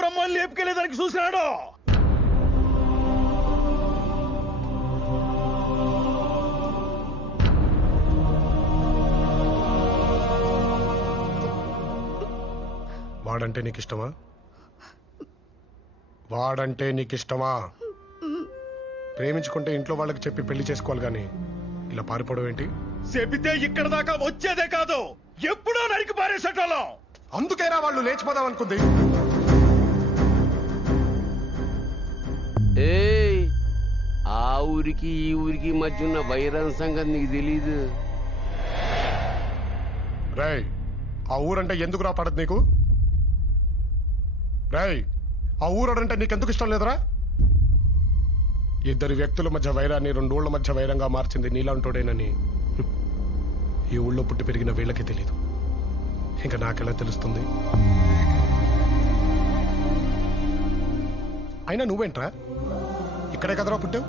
నలుగురు అమ్మాయిలు లేపుకెళ్ళేదానికి చూసినాడు. వాడంటే నీకు ఇష్టమా? వాడంటే నీకు ఇష్టమా? ప్రేమించుకుంటే ఇంట్లో వాళ్ళకి చెప్పి పెళ్లి చేసుకోవాలి గాని ఇలా పారిపోవడం ఏంటి? చెబితే ఇక్కడ దాకా వచ్చేదే కాదు, ఎప్పుడో నరికి పారేసేటోళ్ళం. అందుకేరా వాళ్ళు లేచిపోదాం అనుకుంది. ఆ ఊరికి ఈ ఊరికి మధ్య ఉన్న వైరం సంగతి నీకు తెలీదు. రేయ్, ఆ ఊరంటే ఎందుకురా పడదు నీకు? రేయ్, ఆ ఊరంటే నీకెందుకు ఇష్టం లేదురా? ఇద్దరు వ్యక్తుల మధ్య వైరాన్ని రెండోళ్ల మధ్య వైరంగా మార్చింది నీలాంటోడేనని ఈ ఊళ్ళో పుట్టి పెరిగిన వీళ్ళకి తెలీదు. ఇంకా నాకెలా తెలుస్తుంది? అయినా నువ్వేంట్రా? ఇక్కడే కదరా పుట్టావు,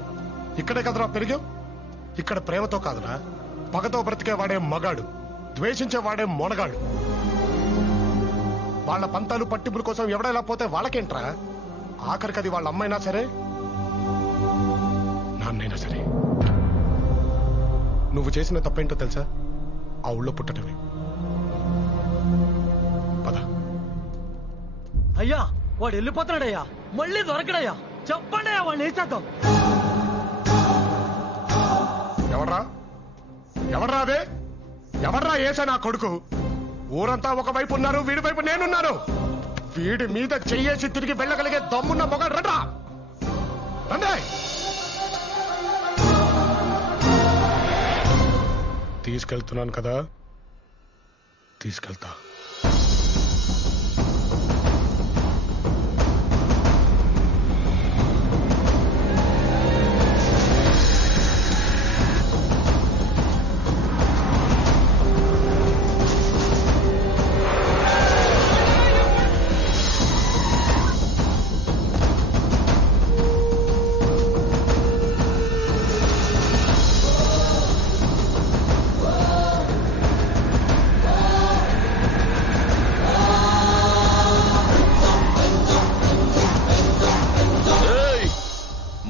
ఇక్కడే కదరా పెరిగావు. ఇక్కడ ప్రేమతో కాదురా, పగతో బ్రతికే వాడే మగాడు, ద్వేషించే వాడే మొనగాడు. వాళ్ళ పంతాలు పట్టింపుల కోసం ఎవడైనా పోతే వాళ్ళకేంట్రా? ఆఖరికి అది వాళ్ళ అమ్మైనా సరే, నాన్నైనా సరే. నువ్వు చేసిన తప్పేంటో తెలుసా? ఆ ఊళ్ళో పుట్టడమే. పద. అయ్యా, వాడు వెళ్ళిపోతున్నాడయ్యా, మళ్ళీ దొరకడయ్యా. చెప్పండి అయ్యా, వాడిని వేసేద్దాం. ఎవడ్రా? ఎవడ్రా అదే? ఎవడ్రా ఏసా నా కొడుకు? ఊరంతా ఒకవైపు ఉన్నారు, వీడి వైపు నేనున్నాను. వీడి మీద చెయ్యేసి తిరిగి వెళ్ళగలిగే దమ్మున్న మొగాడు రండ్రా, రండి. తీసుకెళ్తున్నాను కదా, తీసుకెళ్తా.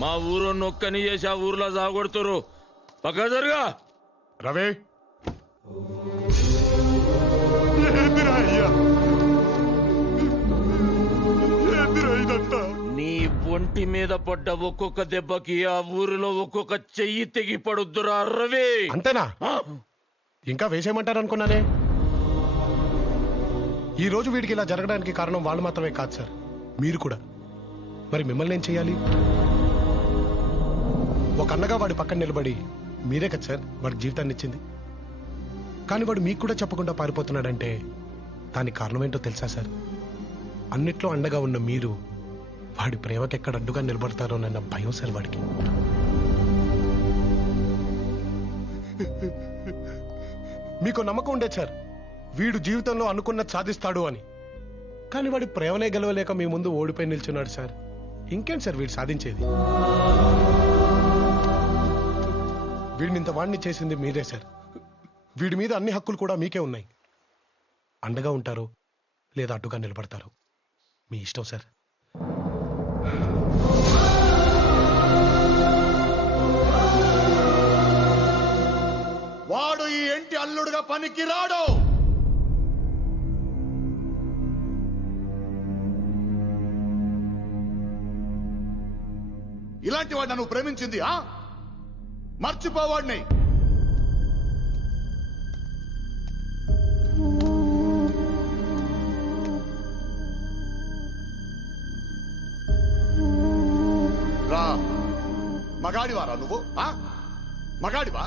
మా ఊరు నొక్కని చేసి ఆ ఊర్లో సాగొడుతురు. పక్క జరుగా. రవి, నీ ఒంటి మీద పడ్డ ఒక్కొక్క దెబ్బకి ఆ ఊరిలో ఒక్కొక్క చెయ్యి తెగి పడుద్దురా రవి. అంతేనా? ఇంకా వేసేయమంటారు అనుకున్నానే. ఈ రోజు వీడికి ఇలా జరగడానికి కారణం వాళ్ళు మాత్రమే కాదు సార్, మీరు కూడా. మరి మిమ్మల్ని ఏం చేయాలి? ఒక అన్నగా వాడి పక్కన నిలబడి మీరే కదా సార్ వాడి జీవితాన్ని ఇచ్చింది. కానీ వాడు మీకు కూడా చెప్పకుండా పారిపోతున్నాడంటే దానికి కారణం ఏంటో తెలుసా సార్? అన్నిట్లో అండగా ఉన్న మీరు వాడి ప్రేమకి ఎక్కడ అడ్డుగా నిలబడతారోనన్న భయం సార్ వాడికి. మీకు నమ్మకం ఉండేది సార్ వీడు జీవితంలో అనుకున్నది సాధిస్తాడు అని. కానీ వాడి ప్రేమనే గెలవలేక మీ ముందు ఓడిపోయి నిల్చున్నాడు సార్. ఇంకేంటి సార్ వీడు సాధించేది? వీడిని ఇంత వాడిని చేసింది మీరే సార్. వీడి మీద అన్ని హక్కులు కూడా మీకే ఉన్నాయి. అండగా ఉంటారు లేదా అడ్డుగా నిలబడతారు, మీ ఇష్టం సార్. వాడు ఈ ఇంటి అల్లుడుగా పనికి రాడు. ఇలాంటి వాడు నన్ను ప్రేమించింది మర్చిపోవాడిని. రా, మగాడివారా నువ్వు? మగాడివా?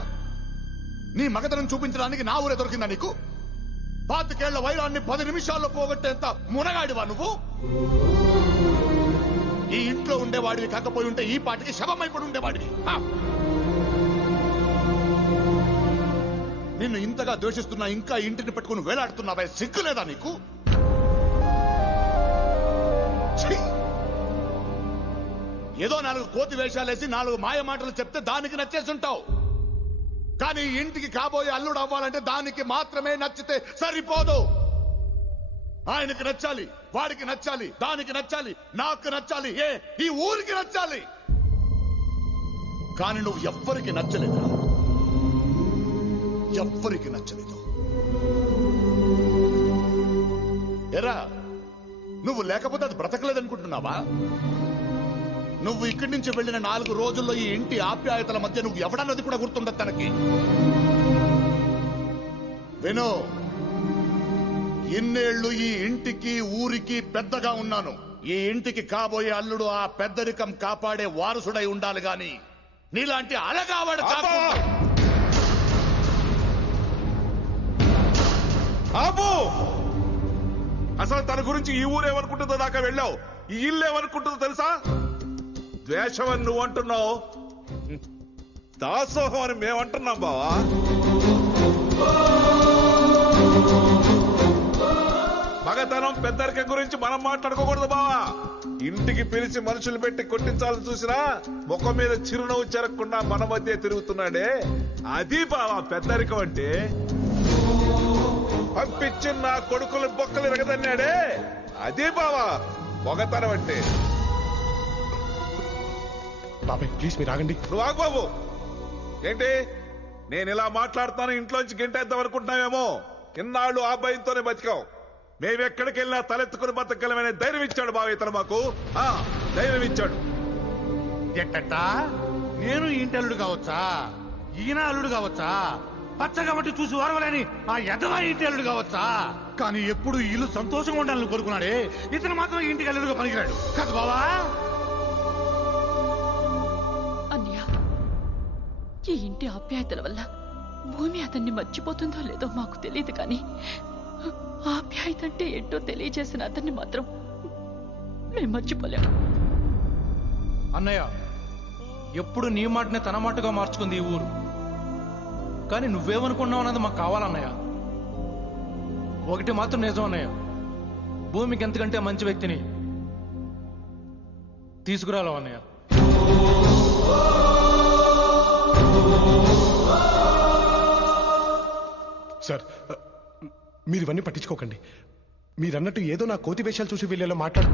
నీ మగతనం చూపించడానికి నా ఊరే దొరికిందా నీకు? 25 ఏళ్ల వైరాన్ని 10 నిమిషాల్లో పోగొట్టేంత మునగాడివా నువ్వు? ఈ ఇంట్లో ఉండేవాడివి కాకపోయి ఉంటే ఈ పాటికి శవమైపడి ఉండేవాడివి. నిన్ను ఇంతగా ద్వేషిస్తున్నా ఇంకా ఇంటిని పెట్టుకుని వేలాడుతున్నావే, సిగ్గులేదా నీకు? ఏదో 4 కోతి వేషాలేసి 4 మాయ మాటలు చెప్తే దానికి నచ్చేసుంటావు. కానీ ఇంటికి కాబోయే అల్లుడు అవ్వాలంటే దానికి మాత్రమే నచ్చితే సరిపోదు. ఆయనకి నచ్చాలి, వాడికి నచ్చాలి, దానికి నచ్చాలి, నాకు నచ్చాలి, ఈ ఊరికి నచ్చాలి. కానీ నువ్వు ఎవ్వరికి నచ్చలేదురా, ఎవ్వరికి నచ్చలేదు. ఎరా, నువ్వు లేకపోతే అది బ్రతకలేదనుకుంటున్నావా? నువ్వు ఇక్కడి నుంచి వెళ్ళిన 4 రోజుల్లో ఈ ఇంటి ఆప్యాయతల మధ్య నువ్వు ఎవడన్నది కూడా గుర్తుండదు తనకి. వినో, ఇన్నేళ్లు ఈ ఇంటికి ఊరికి పెద్దగా ఉన్నాను. ఈ ఇంటికి కాబోయే అల్లుడు ఆ పెద్దరికం కాపాడే వారసుడై ఉండాలి గాని నీలాంటి అలగావాడు కాకుండా. ఆపు! అసలు తన గురించి ఈ ఊరేమనుకుంటుందో దాకా వెళ్ళావు. ఈ ఇల్లు ఏమనుకుంటుందో తెలుసా? ద్వేషం అని నువ్వు అంటున్నావు, దాసోహం అని మేమంటున్నాం బావా. మగతనం పెద్దరికం గురించి మనం మాట్లాడుకోకూడదు బావా. ఇంటికి పిలిచి మనుషులు పెట్టి కొట్టించాలని చూసినా ముఖం మీద చిరునవ్వు చెరగకుండా మన మధ్య తిరుగుతున్నాడే, అది బావా పెద్దరికం అంటే. పంపించి నా కొడుకులు బొక్కలు ఎరగదన్నాడే, అదే బావా మగతనం అంటే. బాబాయ్ ప్లీజ్ మీరు ఆగండి. నువ్వు ఆగు బాబు. ఏంటి నేను ఇలా మాట్లాడుతాను ఇంట్లోంచి గెంటేద్దాం అనుకుంటున్నావేమో? ఇన్నాళ్ళు ఆ భయంతోనే బతికాం. మేమెక్కడికి వెళ్ళినా తలెత్తుకుని బతకగలమనే ధైర్యం ఇచ్చాడు బావ ఇతను మాకు. ధైర్యం ఇచ్చాడు. ఎట్టట్టా నేను ఇంటి అల్లుడు కావచ్చా, ఈయన అల్లుడు కావచ్చా, పచ్చగా మట్టి చూసి ఓరవలేని ఆ ఎదవా ఇంటి అల్లుడు కావచ్చా? కానీ ఎప్పుడు ఇల్లు సంతోషంగా ఉండాలని కోరుకున్నాడే, ఇతను మాత్రం ఇంటికి అల్లుడుగా పనికిరాడు కదా బావా? అన్నయ్య, ఈ ఇంటి ఆప్యాయతల వల్ల భూమి అతన్ని మర్చిపోతుందో లేదో మాకు తెలియదు, కానీ ఆప్యాయత అంటే ఏంటో తెలియజేసిన అతన్ని మాత్రం మేము మర్చిపోలేము. అన్నయ్య, ఎప్పుడు నీ మాటనే తన మాటగా మార్చుకుంది ఈ ఊరు. కానీ నువ్వేమనుకున్నావు అన్నది మాకు కావాలన్నయ్య. ఒకటి మాత్రం నిజం అన్నయ్య, భూమికి ఎంతకంటే మంచి వ్యక్తిని తీసుకురాలేవు అన్నయ్య. సార్ మీరు ఇవన్నీ పట్టించుకోకండి. మీరన్నట్టు ఏదో నా కోతి వేషాలు చూసి వీళ్ళలో మాట్లాడు.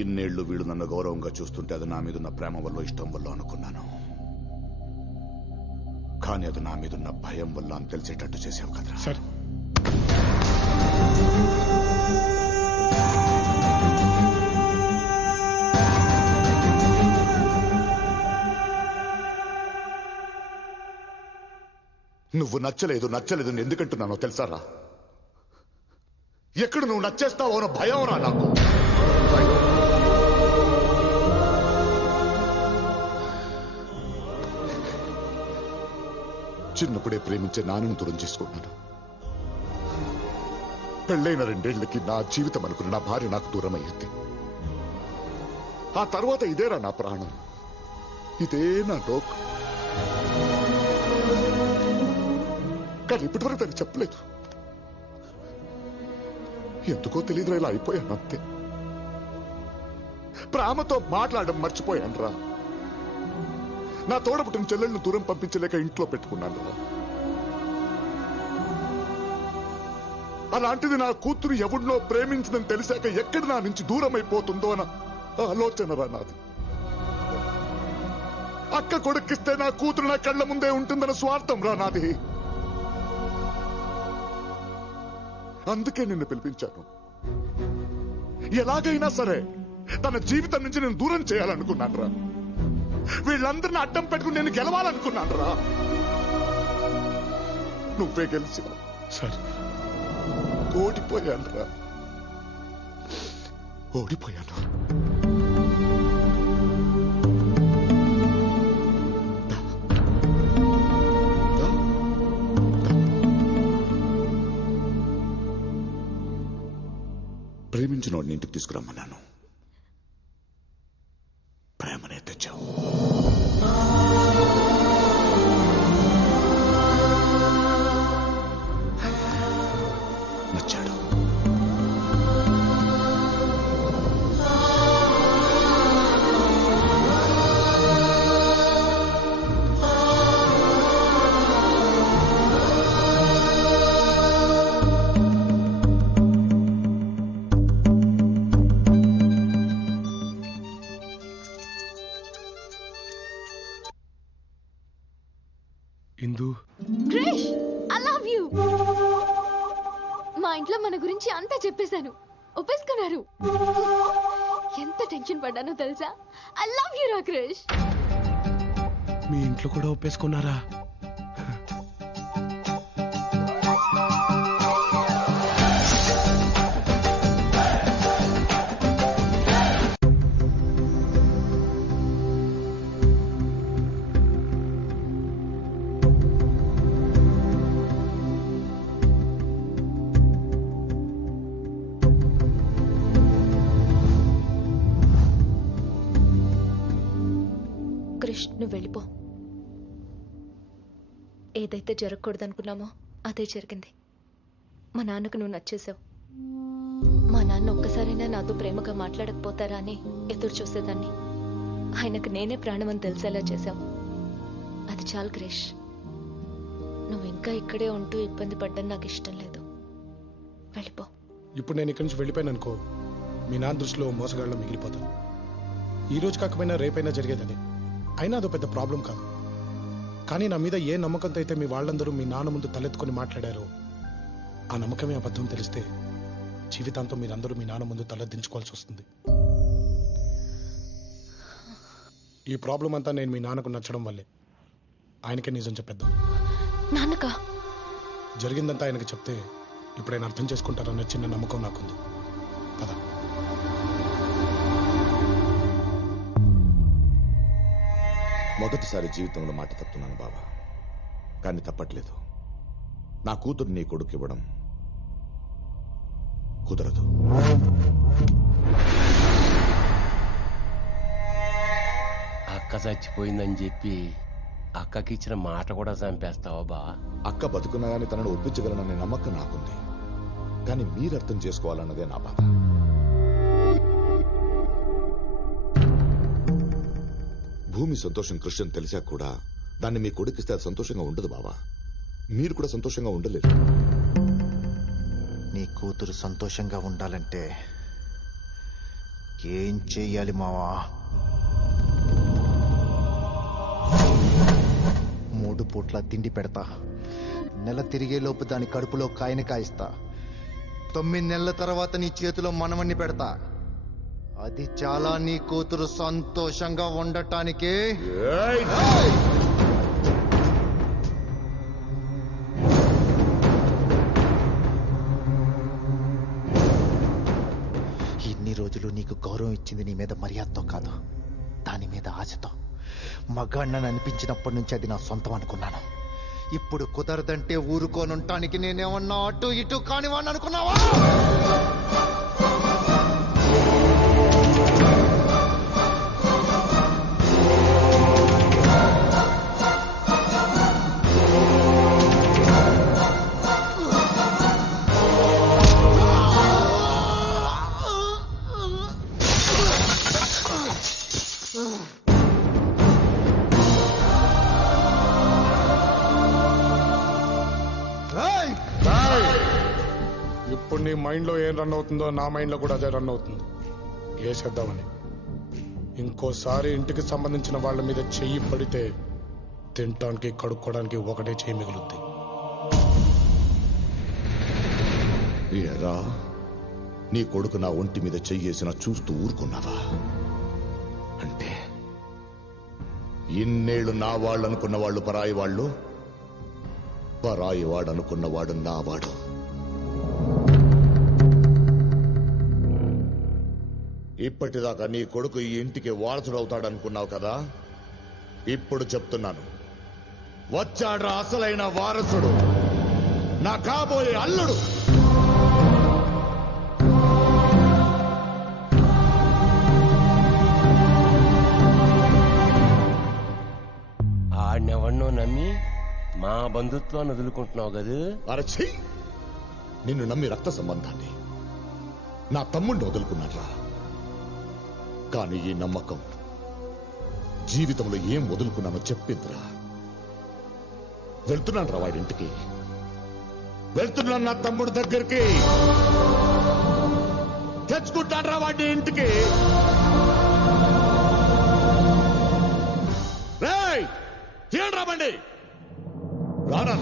ఇన్నేళ్లు వీడు నన్ను గౌరవంగా చూస్తుంటే అది నా మీదున్న ప్రేమ వల్ల, ఇష్టం వల్ల అనుకున్నాను. కానీ అది నా మీదున్న భయం వల్ల అని తెలిసేటట్టు చేసావు కదరా. సార్ నువ్వు నచ్చలేదు నచ్చలేదు ఎందుకంటున్నానో తెలుసారా? ఎక్కడ నువ్వు నచ్చేస్తావో అన్న భయం రా నాకు. చిన్నప్పుడే ప్రేమించే నాన్నను దూరం చేసుకున్నాను. పెళ్ళైన 2 ఏళ్లకి నా జీవితం అనుకున్న నా భార్య నాకు దూరం అయ్యింది. ఆ తర్వాత ఇదేరా నా ప్రాణం, ఇదే నా లోక్. కానీ ఇప్పటివరకు దాన్ని చెప్పలేదు. ఎందుకో తెలియదురా, ఇలా అయిపోయాను అంతే. ప్రేమతో మాట్లాడడం మర్చిపోయాను రా. నా తోడపుట్టిన చెల్లెళ్ళను దూరం పంపించలేక ఇంట్లో పెట్టుకున్నాను రా. అలాంటిది నా కూతురు ఎవడినో ప్రేమించిందని తెలిసాక ఎక్కడ నా నుంచి దూరం అయిపోతుందో అన్న ఆలోచన రా నాది. అక్క కొడుకిస్తే నా కూతురు నా కళ్ళ ముందే ఉంటుందన్న స్వార్థం రా నాది. అందుకే నిన్ను పిలిపించాను. ఎలాగైనా సరే తన జీవితం నుంచి నేను దూరం చేయాలనుకున్నాను రా. వీళ్ళందరినీ అడ్డం పెట్టుకుని నేను గెలవాలనుకున్నాను రా. నువ్వే గెలిచావు సార్. ఓడిపోయాను రా, ఓడిపోయాను. ప్రేమించిన వాడిని ఇంటికి తీసుకురమ్మన్నాను, ప్రేమనే తెచ్చావు. నచ్చాడు. గురించి అంతా చెప్పేశాను. ఒప్పేసుకున్నారు. ఎంత టెన్షన్ పడ్డానో తెలుసా? ఐ లవ్ యు రా క్రిష్. మీ ఇంట్లో కూడా ఒప్పేసుకున్నారా? క్రిష్, నువ్వు వెళ్ళిపో. ఏదైతే జరగకూడదనుకున్నామో అదే జరిగింది. మా నాన్నకు నువ్వు నచ్చేసావు. మా నాన్న ఒక్కసారైనా నాతో ప్రేమగా మాట్లాడకపోతారా అని ఎదురు చూసేదాన్ని. ఆయనకు నేనే ప్రాణమని తెలిసేలా చేశావు. అది చాలు క్రిష్. నువ్వు ఇంకా ఇక్కడే ఉంటూ ఇబ్బంది పడ్డం నాకు ఇష్టం లేదు. వెళ్ళిపో. ఇప్పుడు నేను ఇక్కడి నుంచి వెళ్ళిపోయాను అనుకో, మీ నాన్న దృష్టిలో మోసగాళ్ళలో మిగిలిపోతాను. ఈ రోజు కాకపోయినా రేపైనా జరిగేది అదే. అయినా అదో పెద్ద ప్రాబ్లం కాదు. కానీ నా మీద ఏ నమ్మకంతో అయితే మీ వాళ్ళందరూ మీ నాన్న ముందు తలెత్తుకొని మాట్లాడారో, ఆ నమ్మకమే అబద్ధం తెలిస్తే జీవితాంతం మీరందరూ మీ నాన్న ముందు తలెత్తించుకోవాల్సి వస్తుంది. ఈ ప్రాబ్లం అంతా నేను మీ నాన్నకు నచ్చడం వల్లే. ఆయనకే నిజం చెప్పేద్దాం. నాన్నక జరిగిందంతా ఆయనకు చెప్తే ఇప్పుడు ఆయన అర్థం చేసుకుంటారన్న చిన్న నమ్మకం నాకుంది. పద. మొదటిసారి జీవితంలో మాట తప్పుతున్నాను బాబా, కానీ తప్పట్లేదు. నా కూతురు నీ కొడుకు ఇవ్వడం కుదరదు. అక్క చచ్చిపోయిందని చెప్పి అక్కకి ఇచ్చిన మాట కూడా చంపేస్తావా బా? అక్క బతుకున్నా కానీ తనను ఒప్పించగలననే నమ్మకం నాకుంది. కానీ మీరు అర్థం చేసుకోవాలన్నదే నా బాధ. భూమి సంతోషం కృష్ణ తెలిసా కూడా దాన్ని మీ కొడుకిస్తే అది సంతోషంగా ఉండదు బావా. మీరు కూడా సంతోషంగా ఉండలేరు. నీ కూతురు సంతోషంగా ఉండాలంటే ఏం చెయ్యాలి మావా? 3 పూట్ల తిండి పెడతా. నెల తిరిగేలోపు దాని కడుపులో కాయని కాయిస్తా. 9 నెలల తర్వాత నీ చేతిలో మనవన్ని పెడతా. అది చాలా నీ కూతురు సంతోషంగా ఉండటానికి. ఇన్ని రోజులు నీకు గౌరవం ఇచ్చింది నీ మీద మర్యాదతో కాదు, దాని మీద ఆశతో. మగాణ్ణని అనిపించినప్పటి నుంచి అది నా సొంతం అనుకున్నాను. ఇప్పుడు కుదరదంటే ఊరుకోనుంటానికి నేనేమన్నా అటు ఇటు కానివాడిని అనుకున్నావా? ఇప్పుడు నీ మైండ్లో ఏం రన్ అవుతుందో నా మైండ్లో కూడా అదే రన్ అవుతుంది. వేసేద్దామని. ఇంకోసారి ఇంటికి సంబంధించిన వాళ్ళ మీద చెయ్యి పడితే తినటానికి కడుక్కోవడానికి ఒకటే చెయ్యి మిగులుద్ది. ఏరా, నీ కొడుకు నా ఒంటి మీద చెయ్యేసిన చూస్తూ ఊరుకున్నావా? అంటే ఇన్నేళ్లు నా వాళ్ళు అనుకున్న వాళ్ళు పరాయి వాళ్ళు, పరాయి వాడు అనుకున్నవాడు నా వాడు. ఇప్పటిదాకా నీ కొడుకు ఈ ఇంటికి వారసుడవుతాడనుకున్నావు కదా? ఇప్పుడు చెప్తున్నాను, వచ్చాడ్రా అసలైన వారసుడు, నా కాబోయే అల్లుడు. ఆడినెవన్నో నమ్మి మా బంధుత్వాన్ని వదులుకుంటున్నావు కదా? అరచి, నిన్ను నమ్మి రక్త సంబంధాన్ని, నా తమ్ముడిని వదులుకున్నాడ్రా. కానీ ఈ నమ్మకం జీవితంలో ఏం వదులుకున్నానో చెప్పిందిరా. వెళ్తున్నాను రా వాడింటికి, వెళ్తున్నాను నా తమ్ముడి దగ్గరికి, తెచ్చుకుంటాను రా వాడి ఇంటికి. రేయ్, తీయండి రా బండి, రానా.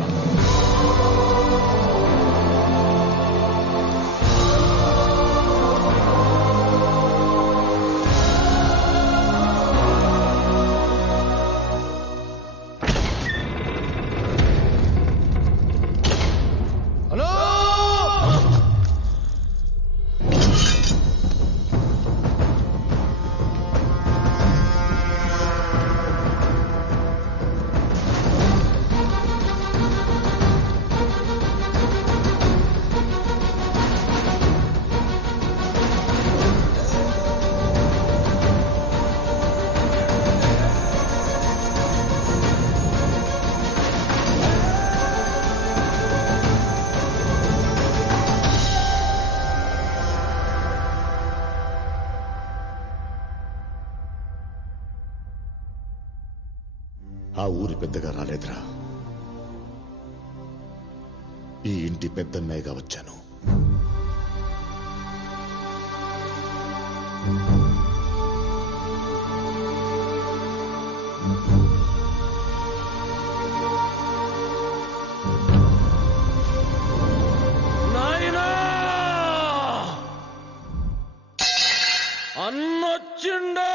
ఊరి పెద్దగా రాలేదురా, ఈ ఇంటి పెద్దన్నయ్యగా వచ్చాను. అన్నొచ్చిండా